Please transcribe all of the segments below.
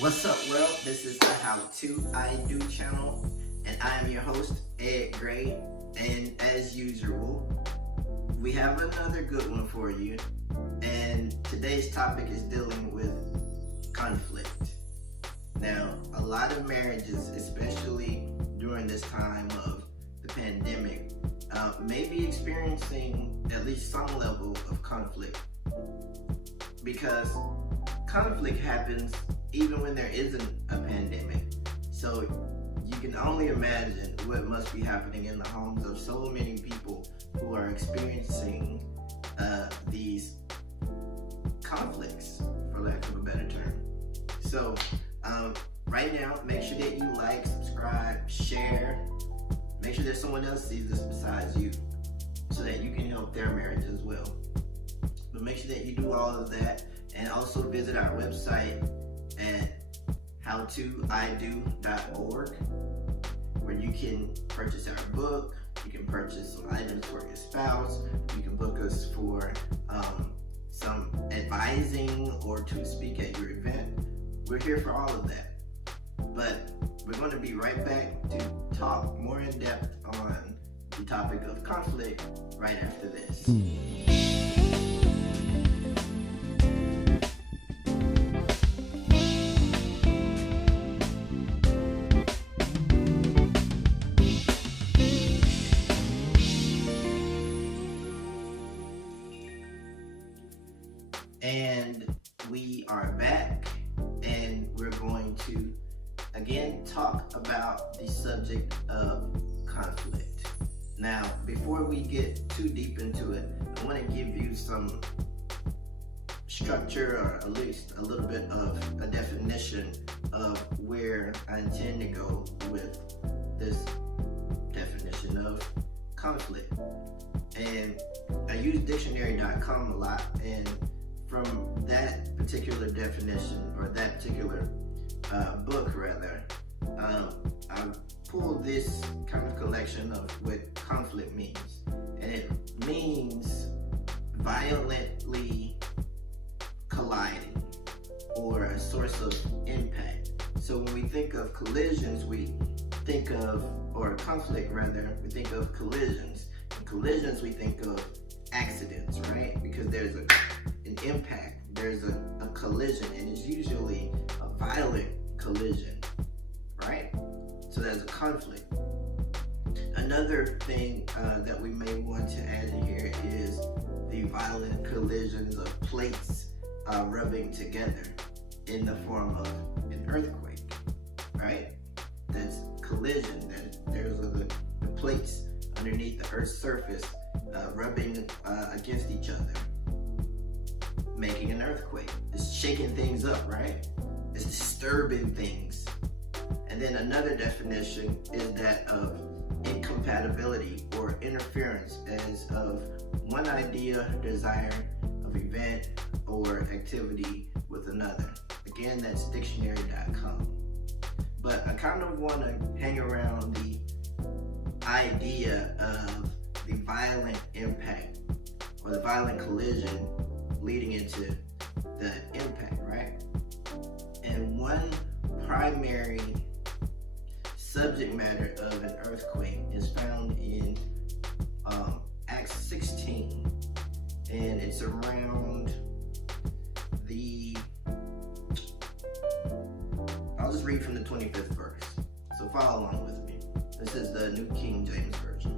What's up, world? This is the HowToIDo channel, and I am your host, Ed Gray. And as usual, we have another good one for you. And today's topic is dealing with conflict. Now, a lot of marriages, especially during this time of the pandemic, may be experiencing at least some level of conflict, because conflict happens even when there isn't a pandemic. So you can only imagine what must be happening in the homes of so many people who are experiencing these conflicts, for lack of a better term. So right now, make sure that you like, subscribe, share. Make sure that someone else sees this besides you, so that you can help their marriage as well. But make sure that you do all of that, and also visit our website at HowToIDo.org, where you can purchase our book, you can purchase some items for your spouse, you can book us for some advising or to speak at your event. We're here for all of that. But we're going to be right back to talk more in depth on the topic of conflict right after this. And we are back, and we're going to again talk about the subject of conflict. Now, before we get too deep into it, I want to give you some structure, or at least a little bit of a definition of where I intend to go with this definition of conflict. And I use dictionary.com a lot, and from that particular definition, or that particular book rather, I pulled this kind of collection of what conflict means. And it means violently colliding, or a source of impact. So when we think of collisions, we think of, or conflict rather, we think of collisions. In collisions, we think of accidents, right? Because there's an impact, there's a collision, and it's usually a violent collision, right? So there's a conflict. Another thing that we may want to add in here is the violent collisions of plates rubbing together in the form of an earthquake, right? That's collision. There's the plates underneath the Earth's surface rubbing against each other, making an earthquake. It's shaking things up, right? It's disturbing things. And then another definition is that of incompatibility or interference, as of one idea, desire of event or activity with another. Again, that's dictionary.com. But I kind of want to hang around the idea of the violent impact, or the violent collision leading into the impact, right? And one primary subject matter of an earthquake is found in Acts 16, and it's around I'll just read from the 25th verse, so follow along with me. This is the New King James Version,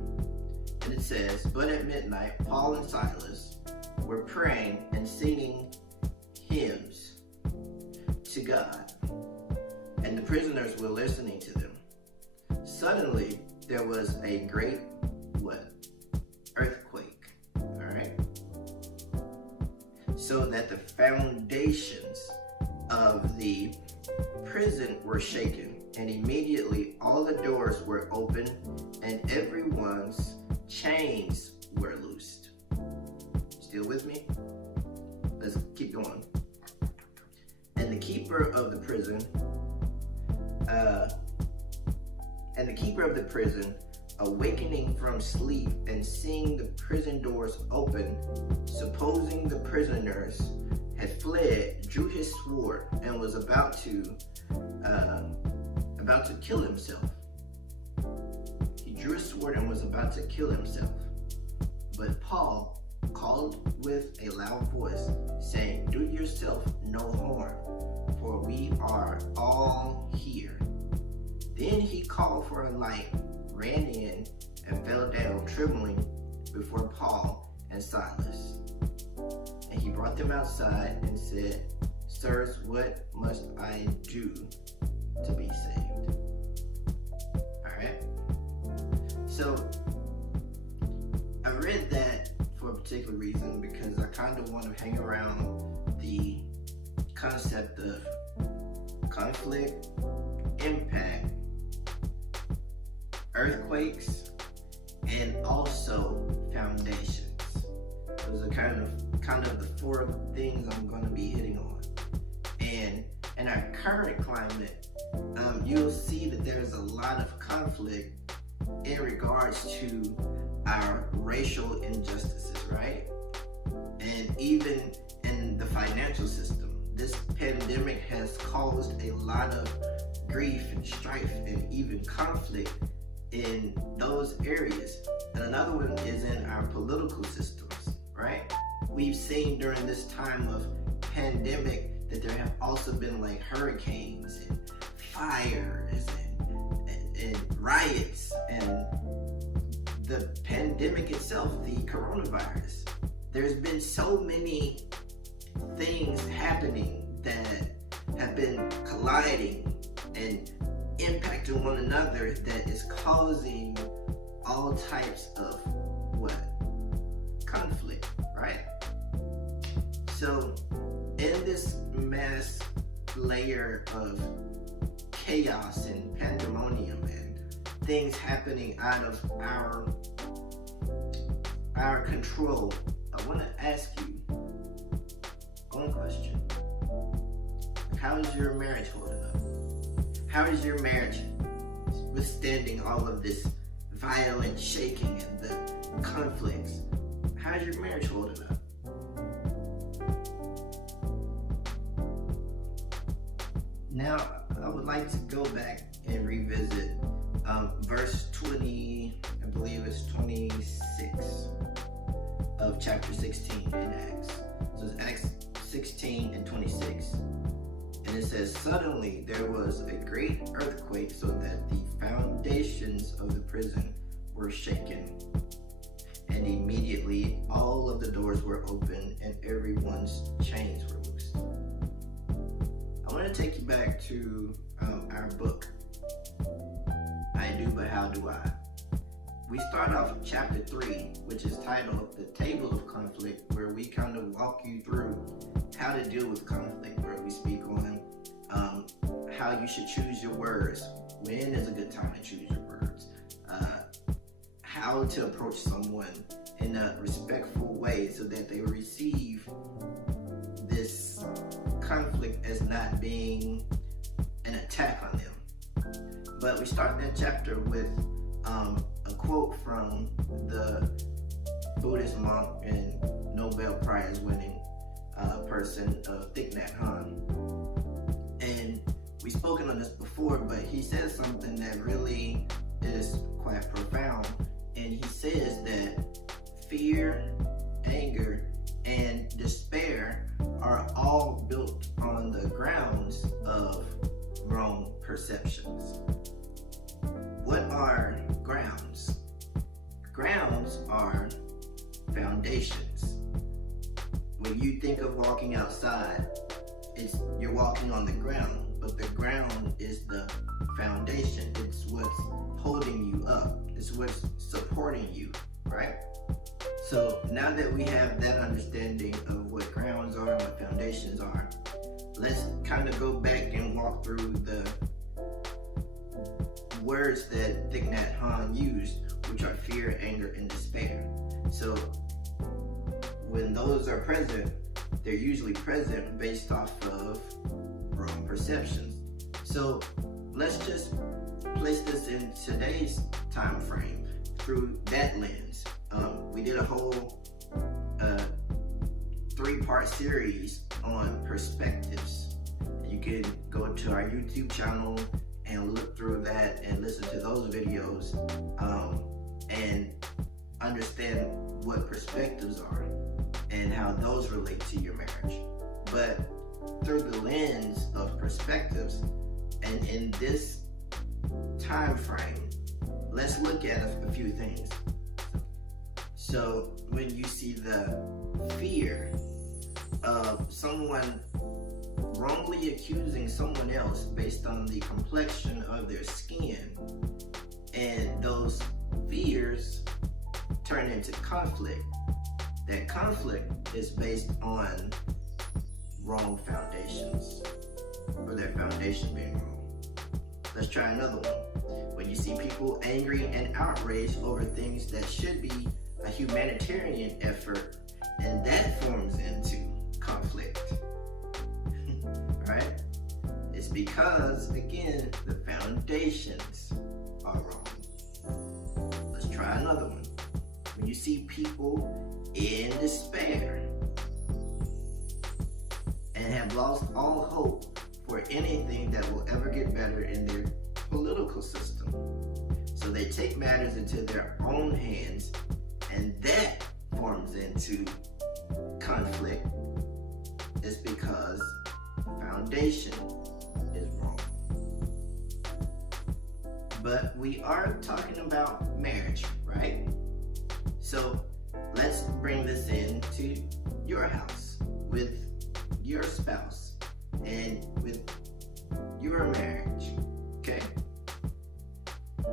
and it says, "But at midnight, Paul and Silas were praying and singing hymns to God, and the prisoners were listening to them. Suddenly, there was a great, earthquake, all right? So that the foundations of the prison were shaken, and immediately all the doors were opened, and everyone's chains were loosed." Still with me? Let's keep going. "And the keeper of the prison, awakening from sleep and seeing the prison doors open, supposing the prisoners had fled, drew his sword and was about to about to kill himself. He drew a sword and was about to kill himself. But Paul called with a loud voice, saying, "Do yourself no harm, for we are all here." Then he called for a light, ran in, and fell down trembling before Paul and Silas. And he brought them outside and said, "Sirs, what must I do to be saved?" Alright? So, I read that for a particular reason because I kind of want to hang around the concept of conflict, impact, earthquakes, and also foundations. Those are kind of the four things I'm going to be hitting on. And in our current climate, you'll see that there's a lot of conflict in regards to our racial injustices, right? And even in the financial system, this pandemic has caused a lot of grief and strife and even conflict in those areas. And another one is in our political systems, right? We've seen during this time of pandemic that there have also been like hurricanes and fires and riots, and the pandemic itself, the coronavirus. There's been so many things happening that have been colliding and impacting one another that is causing all types of conflict, right? So in this mass layer of chaos and pandemonium and things happening out of our control, I want to ask you one question. How is your marriage holding up? How is your marriage withstanding all of this violent shaking and the conflicts? How is your marriage holding up? Now, I would like to go back and revisit verse 20, I believe it's 26 of chapter 16 in Acts. So it's Acts 16 and 26. And it says, "Suddenly there was a great earthquake so that the foundations of the prison were shaken. And immediately all of the doors were opened and everyone's chains were loosed." I want to take you back to our book, I Do, But How Do I? We start off with chapter 3, which is titled The Table of Conflict, where we kind of walk you through how to deal with conflict, where we speak on how you should choose your words, when is a good time to choose your words, how to approach someone in a respectful way so that they receive this conflict as not being an attack on them. But we start that chapter with a quote from the Buddhist monk and Nobel Prize winning person, Thich Nhat Hanh. And we've spoken on this before, but he says something that really is quite profound. And he says that fear, anger, and despair are all built on the grounds of wrong perceptions. What are grounds? Grounds are foundations. When you think of walking outside, you're walking on the ground, but the ground is the foundation. It's what's holding you up. It's what's supporting you, right? So now that we have that understanding of what grounds are and what foundations are, let's kind of go back and walk through the words that Thich Nhat Hanh used, which are fear, anger, and despair. So when those are present, they're usually present based off of wrong perceptions. So let's just place this in today's time frame through that lens. We did a whole 3-part series on perspectives. You can go to our YouTube channel and look through that and listen to those videos and understand what perspectives are and how those relate to your marriage. But through the lens of perspectives, and in this time frame, let's look at a few things. So when you see the fear of someone wrongly accusing someone else based on the complexion of their skin, and those fears turn into conflict. That conflict is based on wrong foundations, or their foundation being wrong. Let's try another one. When you see people angry and outraged over things that should be a humanitarian effort, and that forms into conflict. Right? It's because, again, the foundations are wrong. Let's try another one. When you see people in despair and have lost all hope for anything that will ever get better in their political system, so they take matters into their own hands, and that forms into conflict, is because foundation is wrong. But we are talking about marriage, right? So let's bring this into your house with your spouse and with your marriage, okay?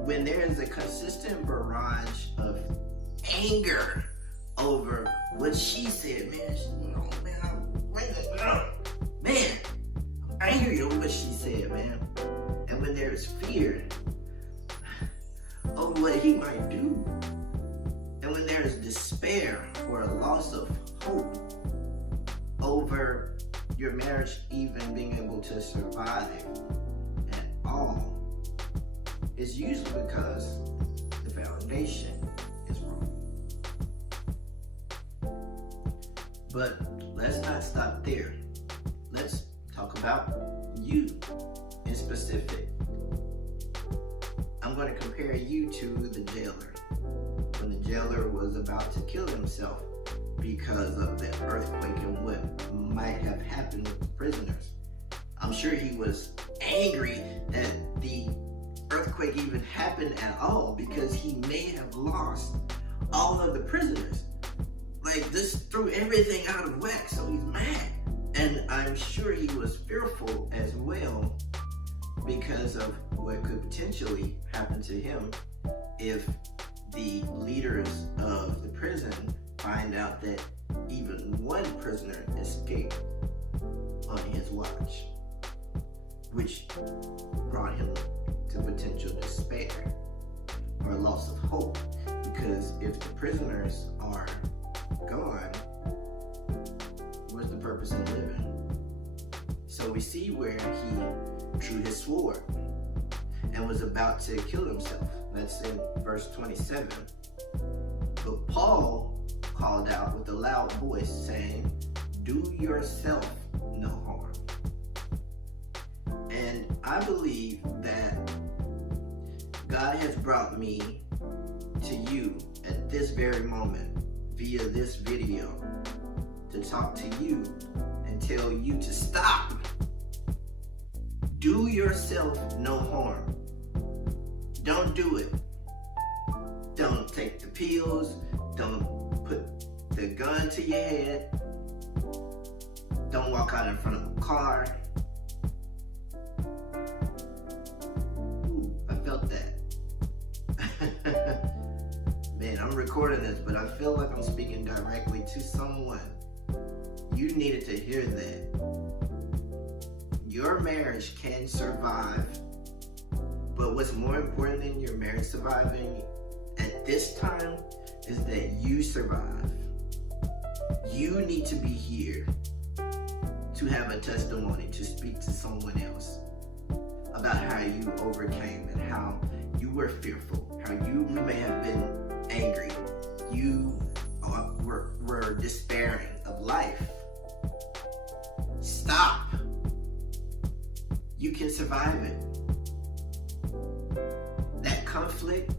When there is a consistent barrage of anger over what she said, man, I'm angry over what she said, man. And when there is fear over what he might do, and when there is despair or a loss of hope over your marriage even being able to survive at all, it's usually because the foundation is wrong. But let's not stop there. Let's talk about you in specific. I'm going to compare you to the jailer. When the jailer was about to kill himself because of the earthquake and what might have happened with the prisoners, I'm sure he was angry that the earthquake even happened at all, because he may have lost all of the prisoners. Like, this threw everything out of whack, so he's mad. And I'm sure he was fearful as well because of what could potentially happen to him if the leaders of the prison find out that even one prisoner escaped on his watch, which brought him to potential despair or loss of hope. Because if the prisoners are gone, what's the purpose in living? So we see where he drew his sword and was about to kill himself. That's in verse 27. But Paul called out with a loud voice, saying, "Do yourself no harm." And I believe that God has brought me to you at this very moment via this video to talk to you and tell you to stop. Do yourself no harm. Don't do it. Don't take the pills. Don't put the gun to your head. Don't walk out in front of a car. Ooh, I felt that. Man, I'm recording this, but I feel like I'm speaking directly to someone. You needed to hear that. Your marriage can survive, but what's more important than your marriage surviving at this time is that you survive. You need to be here to have a testimony, to speak to someone else about how you overcame and how you were fearful, how you may have been angry, you were despairing of life. Stop. can survive it. That conflict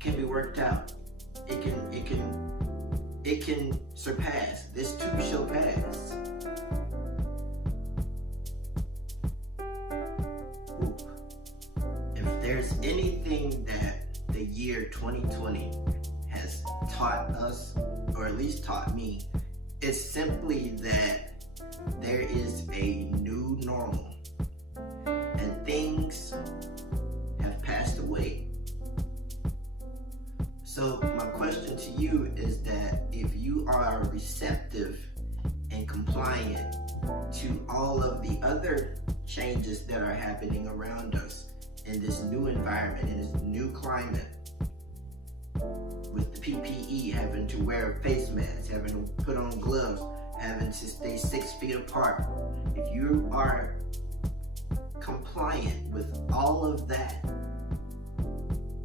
can be worked out. It can surpass. This too shall pass. Ooh. If there's anything that the year 2020 has taught us, or at least taught me, it's simply that there is a new normal and things have passed away. So my question to you is that if you are receptive and compliant to all of the other changes that are happening around us in this new environment, in this new climate, with the PPE, having to wear face masks, having to put on gloves, having to stay 6 feet apart, if you are compliant with all of that,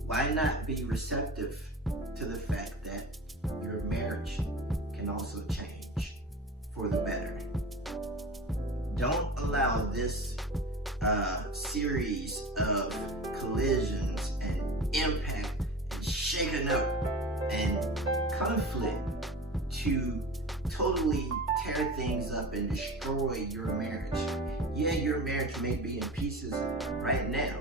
why not be receptive to the fact that your marriage can also change for the better? Don't allow this series of collisions and impact and shaking up and conflict to totally tear things up and destroy your marriage. Yeah, your marriage may be in pieces right now,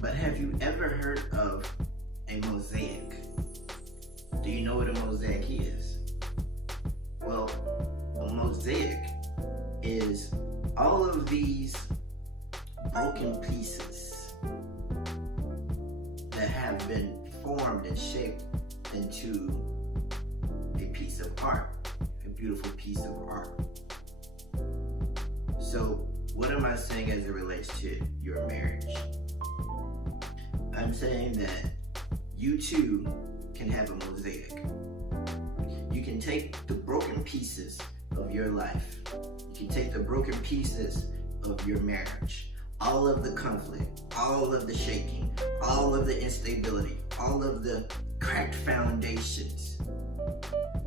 but have you ever heard of a mosaic? Do you know what a mosaic is? Well, a mosaic is all of these broken pieces that have been formed and shaped into a piece of art, a beautiful piece of art. So what am I saying as it relates to your marriage? I'm saying that you too can have a mosaic. You can take the broken pieces of your life. You can take the broken pieces of your marriage, all of the conflict, all of the shaking, all of the instability, all of the cracked foundations.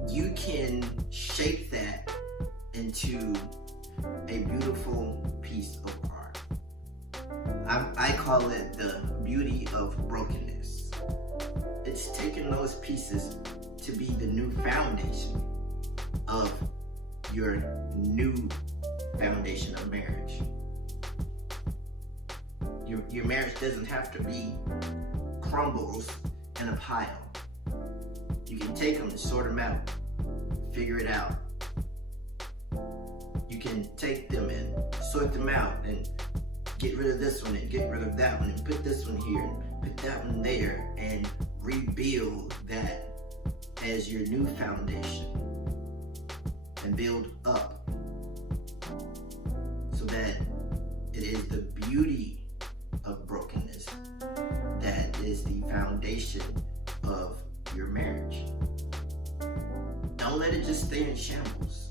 You can shape that into a beautiful piece of art. I call it the beauty of brokenness. It's taking those pieces to be the new foundation of your new foundation of marriage. Your marriage doesn't have to be crumbles in a pile. You can take them and sort them out, figure it out. You can take them and sort them out and get rid of this one and get rid of that one and put this one here and put that one there and rebuild that as your new foundation and build up so that it is the beauty of brokenness that is the foundation of your marriage. Don't let it just stay in shambles.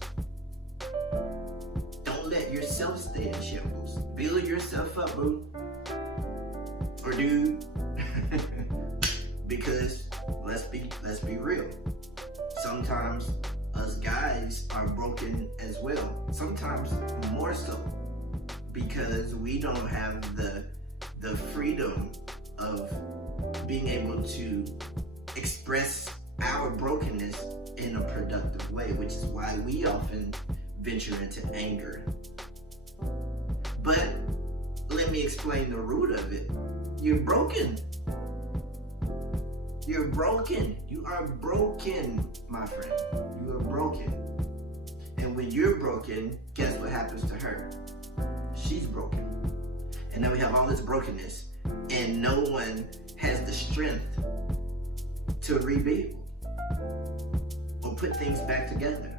Don't let yourself stay in shambles. Build yourself up, boo. Or dude. Because let's be real. Sometimes us guys are broken as well. Sometimes more so. Because we don't have the freedom of being able to express our brokenness in a productive way, which is why we often venture into anger. But let me explain the root of it. You're broken. You're broken. You are broken, my friend. You are broken. And when you're broken, guess what happens to her? She's broken. And then we have all this brokenness, and no one has the strength to rebuild or put things back together.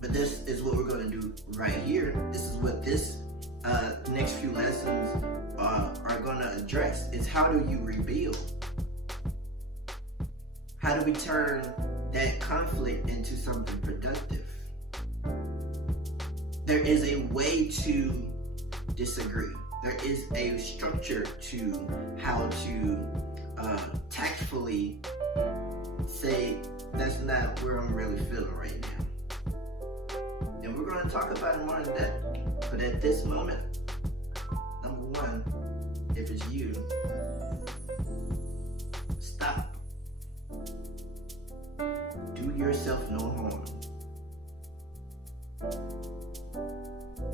But this is what we're going to do right here. This is what this next few lessons are going to address. Is how do you rebuild? How do we turn that conflict into something productive? There is a way to disagree. There is a structure to how to tactfully say, that's not where I'm really feeling right now. And And we're going to talk about it more in depth. But at this moment, number one, if it's you, stop. Do yourself no harm.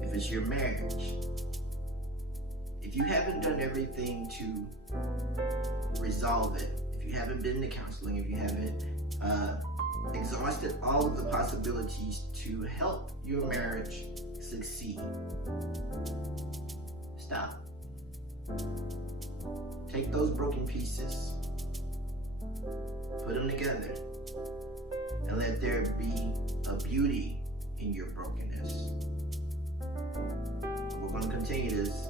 If it's your marriage, if you haven't done everything to resolve it, if you haven't been to counseling, if you haven't exhausted all of the possibilities to help your marriage succeed, stop. Take those broken pieces, put them together, and let there be a beauty in your brokenness. We're going to continue this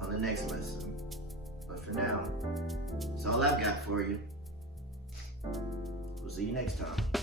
on the next lesson. But for now, that's all I've got for you. We'll see you next time.